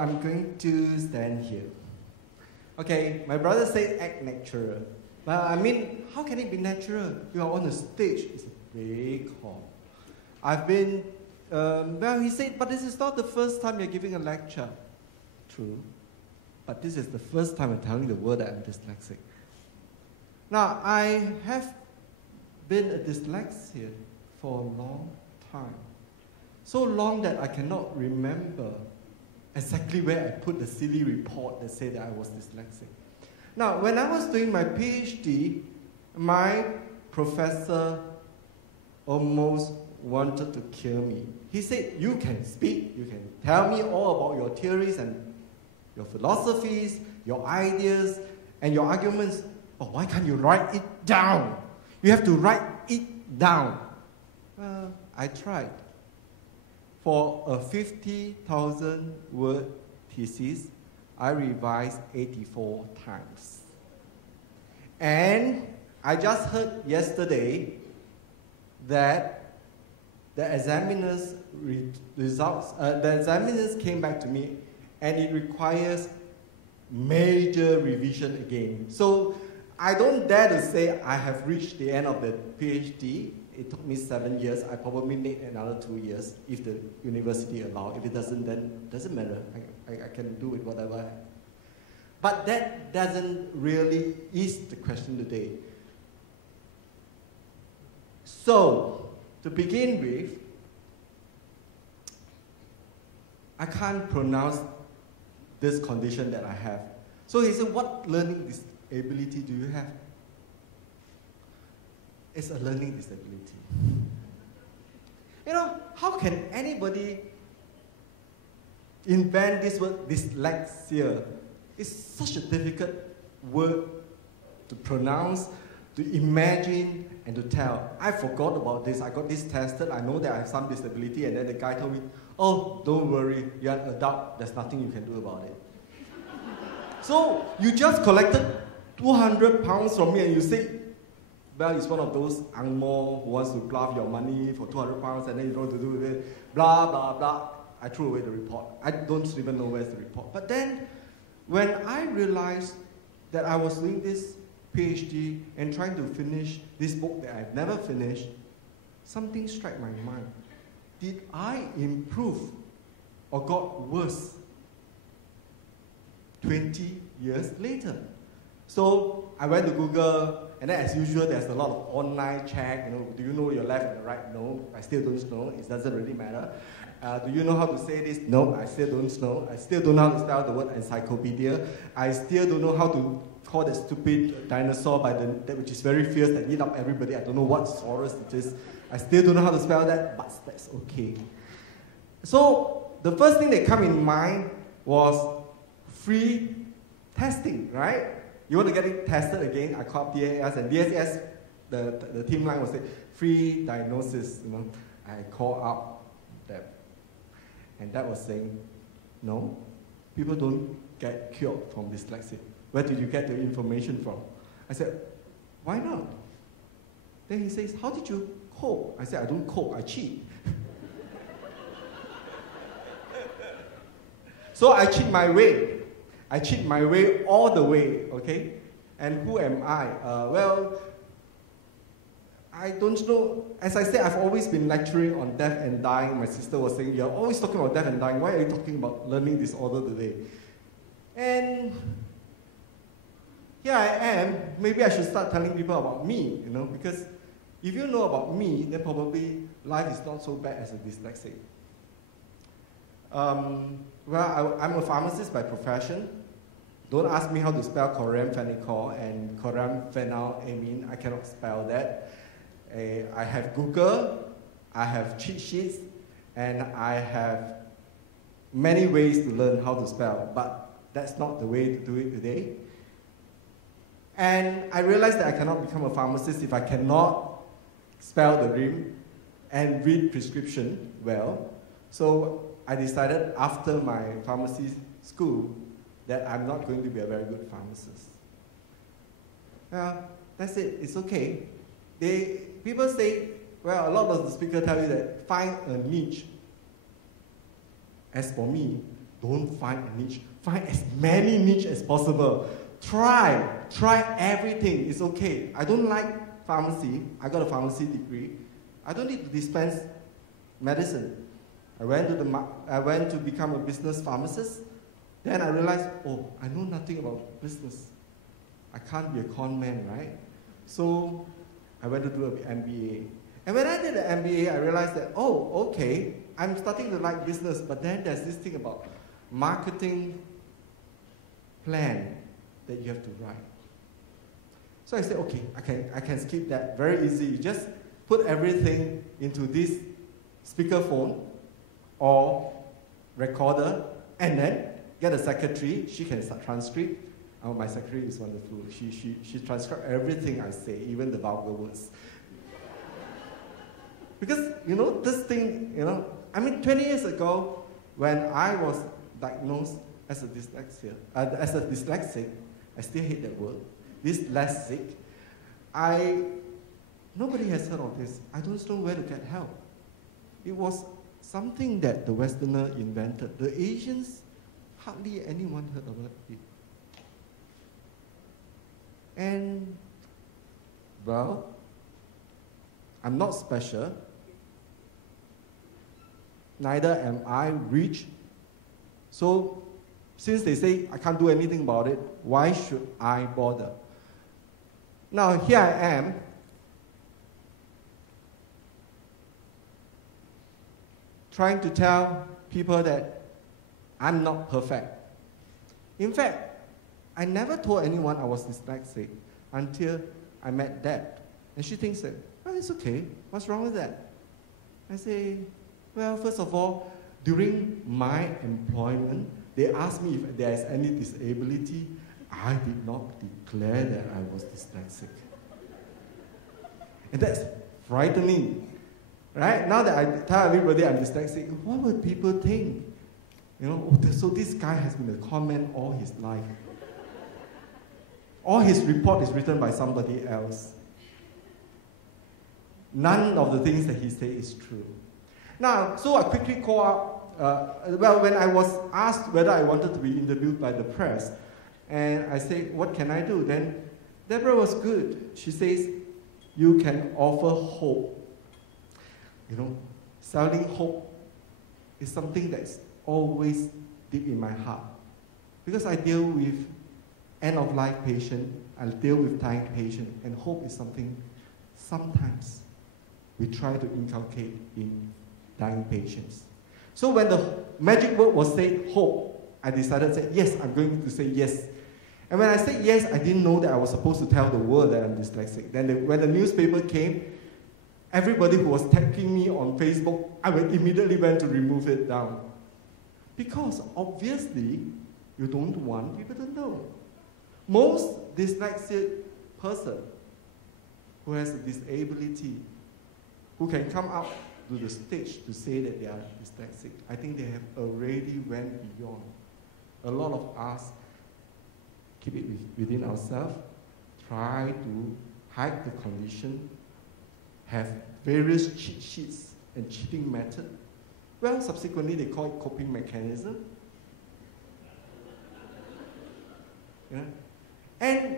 I'm going to stand here. Okay, my brother said act natural. But I mean, how can it be natural? You are on the stage, it's a big hall. I've been, well, he said, but this is not the first time you're giving a lecture. True. But this is the first time I'm telling the world that I'm dyslexic. Now, I have been a dyslexia for a long time. So long that I cannot remember exactly where I put the silly report that said that I was dyslexic. Now, when I was doing my PhD, my professor almost wanted to kill me. He said, you can speak, you can tell me all about your theories and your philosophies, your ideas, and your arguments, but why can't you write it down? You have to write it down. I tried. For a 50,000 word thesis, I revised 84 times. And I just heard yesterday that the examiners came back to me and it requires major revision again. So I don't dare to say I have reached the end of the PhD. It took me 7 years. I probably need another 2 years if the university allows. If it doesn't, then it doesn't matter. I can do it whatever I have. But that doesn't really is the question today. So, to begin with, I can't pronounce this condition that I have. So he said, what learning disability do you have? It's a learning disability. You know, how can anybody invent this word dyslexia? It's such a difficult word to pronounce, to imagine, and to tell. I forgot about this. I got this tested. I know that I have some disability, and then the guy told me, oh, don't worry, you're an adult. There's nothing you can do about it. So you just collected 200 pounds from me, and you say, well, it's one of those angmo who wants to bluff your money for 200 pounds and then you don't know what to do with it, blah, blah, blah. I threw away the report. I don't even know where's the report. But then, when I realized that I was doing this PhD and trying to finish this book that I've never finished, something struck my mind. Did I improve or got worse 20 years later? So I went to Google, and then as usual, there's a lot of online check. You know, do you know your left and the right? No, I still don't know. It doesn't really matter. Do you know how to say this? No, I still don't know. I still don't know how to spell the word encyclopedia. I still don't know how to call that stupid dinosaur that which is very fierce that eat up everybody. I don't know what saurus it is. I still don't know how to spell that, but that's okay. So the first thing that came in mind was free testing, right? You want to get it tested again? I called DSS, and DSS, the team line was saying, free diagnosis. You know, I called up them, and that was saying, no, people don't get cured from dyslexia. Where did you get the information from? I said, why not? Then he says, how did you cope? I said, I don't cope, I cheat. So I cheat my way. I cheat my way all the way, okay? And who am I? Well, I don't know. As I said, I've always been lecturing on death and dying. My sister was saying, you're always talking about death and dying. Why are you talking about learning disorder today? And here I am. Maybe I should start telling people about me, you know, because if you know about me, then probably life is not so bad as a dyslexic. Well, I'm a pharmacist by profession. Don't ask me how to spell chloramphenicol and chloramphenylamine. I cannot spell that. I have Google, I have cheat sheets, and I have many ways to learn how to spell, but that's not the way to do it today. And I realized that I cannot become a pharmacist if I cannot spell the rim and read prescription well. So I decided after my pharmacy school that I'm not going to be a very good pharmacist. That's it, it's okay. People say, well, a lot of the speakers tell you that find a niche. As for me, don't find a niche. Find as many niche as possible. Try everything. It's okay. I don't like pharmacy. I got a pharmacy degree. I don't need to dispense medicine. I went to become a business pharmacist. Then I realized, oh, I know nothing about business. I can't be a con man, right? So I went to do an MBA. And when I did the MBA, I realized that, oh, okay, I'm starting to like business, but then there's this thing about marketing plan that you have to write. So I said, okay, I can skip that. Very easy. You just put everything into this speakerphone or recorder, and then get a secretary. She can transcript. Oh, my secretary is wonderful. She transcribes everything I say, even the vulgar words. Because, this thing, 20 years ago, when I was diagnosed as a dyslexic, I still hate that word, dyslexic, nobody has heard of this. I don't know where to get help. It was something that the Westerner invented. The Asians, hardly anyone heard about it. And, well, I'm not special. Neither am I rich. So, since they say I can't do anything about it, why should I bother? Now, here I am, trying to tell people that I'm not perfect. In fact, I never told anyone I was dyslexic until I met Deb. And she thinks that, well, it's okay. What's wrong with that? I say, well, first of all, during my employment, they asked me if there is any disability. I did not declare that I was dyslexic. And that's frightening. Right? Now that I tell everybody I'm dyslexic, what would people think? So this guy has been a con man all his life. All his report is written by somebody else. None of the things that he says is true. Now, so I quickly call up, when I was asked whether I wanted to be interviewed by the press, and I said, what can I do? Then Deborah was good. She says, you can offer hope. Selling hope is something that's always deep in my heart. Because I deal with end-of-life patient, I deal with dying patient, and hope is something sometimes we try to inculcate in dying patients. So when the magic word was said, hope, I decided to say, yes, I'm going to say yes. And when I said yes, I didn't know that I was supposed to tell the world that I'm dyslexic. Then when the newspaper came, everybody who was tagging me on Facebook, I immediately went to remove it down. Because obviously, you don't want people to know. Most dyslexic person who has a disability, who can come out to the stage to say that they are dyslexic, I think they have already went beyond. A lot of us keep it within ourselves, try to hide the condition, have various cheat sheets and cheating method. Well, subsequently they call it coping mechanism. Yeah. And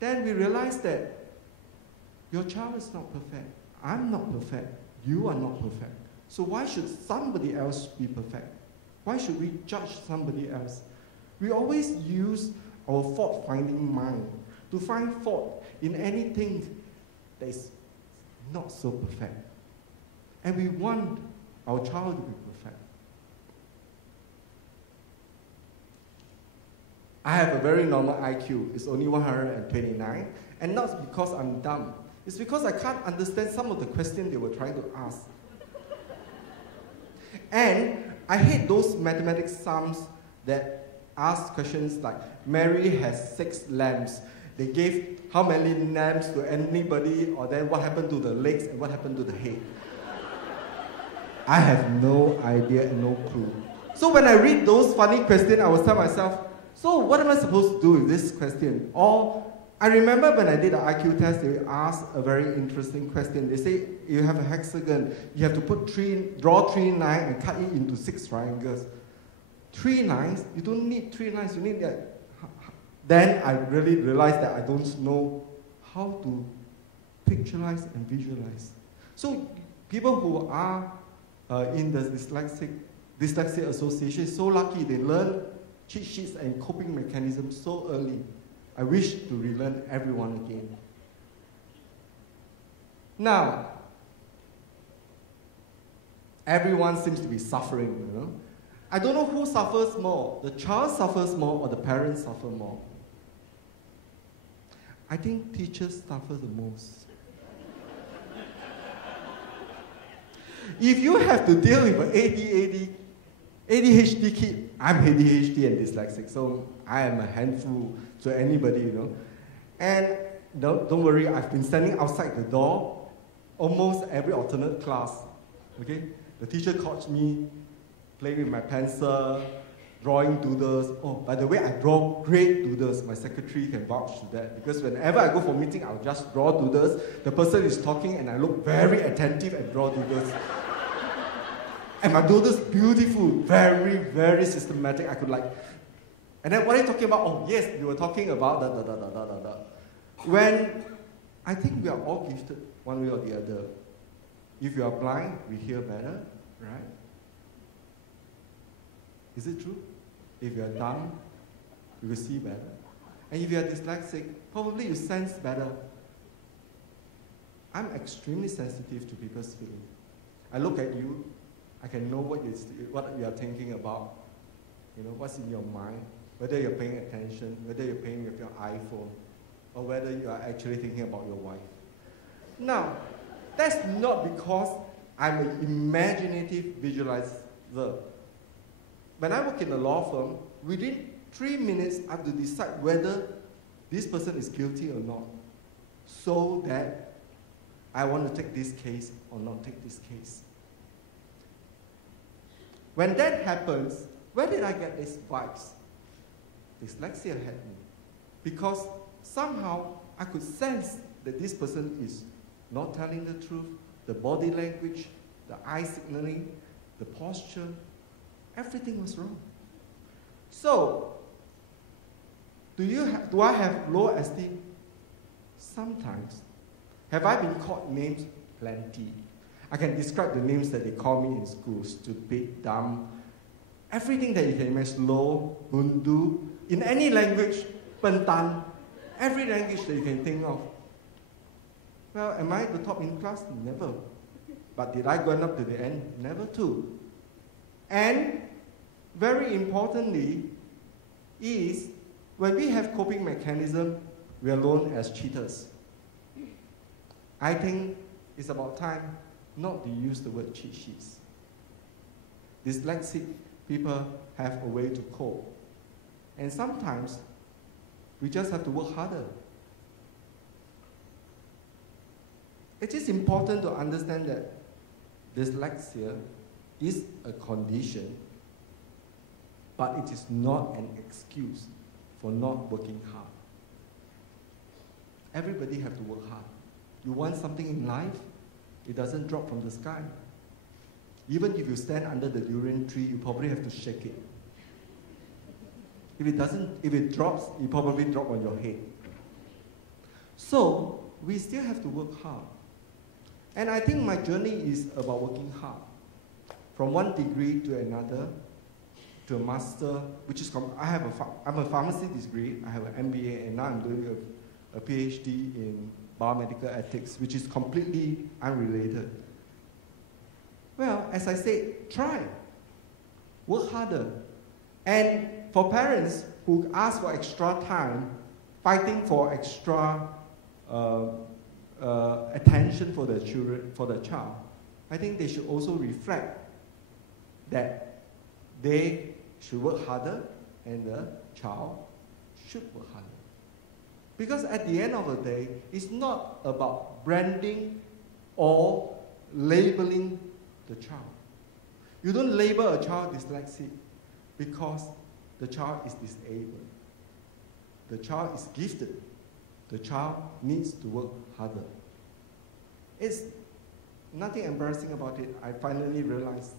then we realize that your child is not perfect. I'm not perfect. You are not perfect. So why should somebody else be perfect? Why should we judge somebody else? We always use our fault-finding mind to find fault in anything that is not so perfect. And we want our child to be perfect. I have a very normal IQ. It's only 129. And not because I'm dumb. It's because I can't understand some of the questions they were trying to ask. And I hate those mathematics sums that ask questions like, Mary has 6 lambs. They gave how many lambs to anybody, or then what happened to the legs and what happened to the head. I have no idea and no clue. So when I read those funny questions, I will tell myself, so what am I supposed to do with this question? Or I remember when I did the IQ test, they asked a very interesting question. They say, you have a hexagon, you have to draw 3 lines and cut it into 6 triangles. 3 lines? You don't need 3 lines, you need that. Then I really realized that I don't know how to picturize and visualize. So people who are in the Dyslexia Association, so lucky they learn cheat sheets and coping mechanisms so early. I wish to relearn everyone again. Now, everyone seems to be suffering, you know. I don't know who suffers more. The child suffers more or the parents suffer more. I think teachers suffer the most. If you have to deal with an ADHD kid, I'm ADHD and dyslexic, so I am a handful to anybody, you know. And don't worry, I've been standing outside the door almost every alternate class, okay? The teacher caught me playing with my pencil, drawing doodles. Oh, by the way, I draw great doodles. My secretary can vouch to that, because whenever I go for a meeting, I'll just draw doodles. The person is talking and I look very attentive and draw doodles. And my doodles beautiful, very, very systematic. I could like, and then what are you talking about? Oh, yes, you were talking about da. When I think we are all gifted one way or the other. If you are blind, we hear better, right? Is it true? If you are dumb, you will see better. And if you are dyslexic, probably you sense better. I'm extremely sensitive to people's feelings. I look at you, I can know what you are thinking about, you know, what's in your mind, whether you're paying attention, whether you're paying with your iPhone, or whether you are actually thinking about your wife. Now, that's not because I'm an imaginative visualizer. When I work in a law firm, within 3 minutes, I have to decide whether this person is guilty or not, so that I want to take this case or not take this case. When that happens, where did I get these vibes? Dyslexia had me. Because somehow I could sense that this person is not telling the truth, the body language, the eye signaling, the posture, everything was wrong. So, do I have low esteem? Sometimes. Have I been called names? Plenty. I can describe the names that they call me in school: stupid, dumb, everything that you can imagine, low, bundu, in any language, pentan, every language that you can think of. Well, am I the top in class? Never. But did I go up to the end? Never too. And very importantly is, when we have coping mechanism, we are known as cheaters. I think it's about time not to use the word cheat sheets. Dyslexic people have a way to cope. And sometimes, we just have to work harder. It is important to understand that dyslexia is a condition, but it is not an excuse for not working hard. Everybody has to work hard. You want something in life, it doesn't drop from the sky. Even if you stand under the durian tree, you probably have to shake it. If it drops, it probably drop on your head. So, we still have to work hard. And I think my journey is about working hard. From one degree to another, to a master, which is, I'm a pharmacy degree, I have an MBA, and now I'm doing a PhD in biomedical ethics, which is completely unrelated. Well, as I said, try. Work harder. And for parents who ask for extra time, fighting for extra attention for their children, for the child, I think they should also reflect that they should work harder and the child should work harder. Because at the end of the day, it's not about branding or labeling the child. You don't label a child dyslexic because the child is disabled. The child is gifted the child needs to work harder. It's nothing embarrassing about it. I finally realized.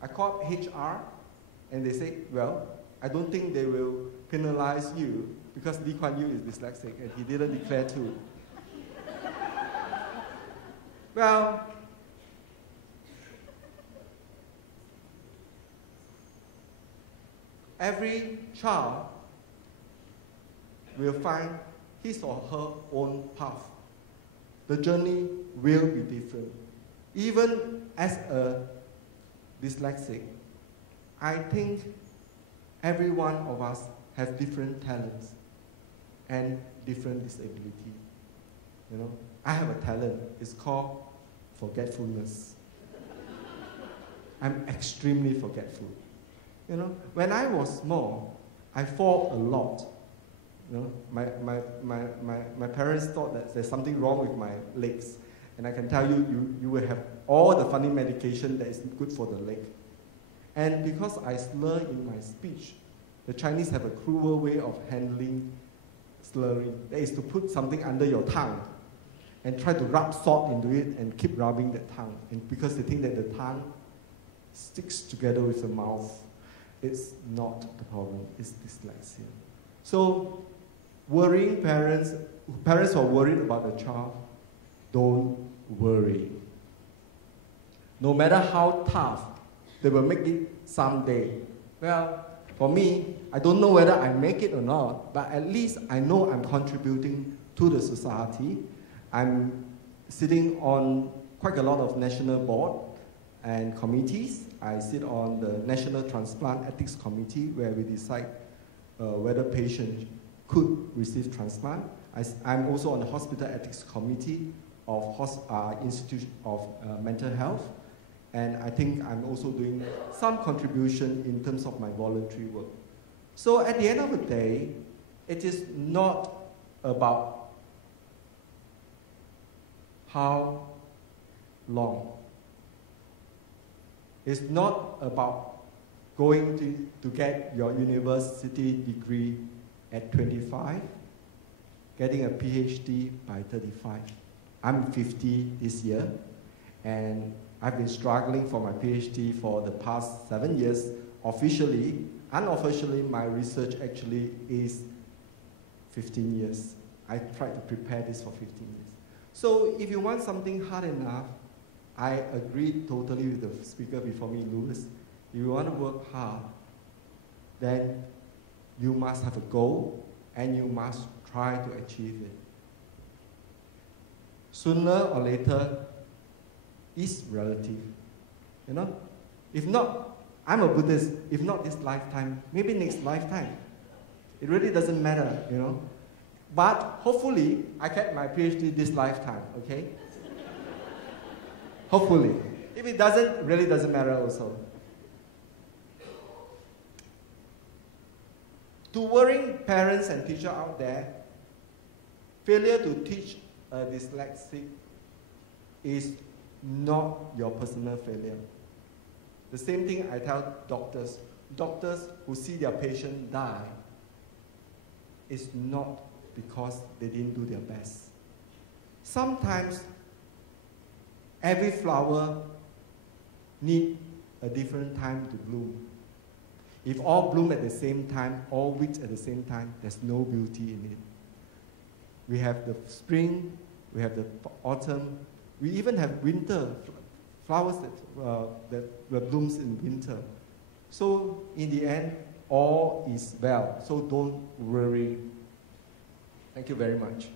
I called HR and they say, well, I don't think they will penalize you because Lee Kuan Yew is dyslexic and he didn't declare to. Well, every child will find his or her own path. The journey will be different. Even as a dyslexic, I think every one of us have different talents and different disability. You know, I have a talent. It's called forgetfulness. I'm extremely forgetful. You know, when I was small, I fall a lot. You know, my parents thought that there's something wrong with my legs. And I can tell you, you will have all the funny medication that is good for the leg. And because I slur in my speech, the Chinese have a cruel way of handling slurring. That is to put something under your tongue and try to rub salt into it and keep rubbing the tongue. And because they think that the tongue sticks together with the mouth, it's not the problem, it's dyslexia. So, worrying parents who are worried about the child, don't worry. No matter how tough, they will make it someday. Well, for me, I don't know whether I make it or not, but at least I know I'm contributing to the society. I'm sitting on quite a lot of national board and committees. I sit on the National Transplant Ethics Committee where we decide whether patients could receive transplant. I'm also on the Hospital Ethics Committee of Institute of Mental Health. And I think I'm also doing some contribution in terms of my voluntary work. So at the end of the day, it is not about how long. It's not about going to get your university degree at 25, getting a PhD by 35. I'm 50 this year, and I've been struggling for my PhD for the past 7 years. Officially, unofficially, my research actually is 15 years. I tried to prepare this for 15 years. So if you want something hard enough, I agree totally with the speaker before me, Louis. If you want to work hard, then you must have a goal and you must try to achieve it. Sooner or later, is relative, you know? If not, I'm a Buddhist, if not this lifetime, maybe next lifetime. It really doesn't matter, you know? But hopefully, I get my PhD this lifetime, okay? Hopefully. If it doesn't, really doesn't matter also. To worrying parents and teachers out there, failure to teach a dyslexic is not your personal failure. The same thing I tell doctors. Doctors who see their patient die is not because they didn't do their best. Sometimes every flower needs a different time to bloom. If all bloom at the same time, all weeks at the same time, there's no beauty in it. We have the spring, we have the autumn, we even have winter, flowers that blooms in winter. So in the end, all is well. So don't worry. Thank you very much.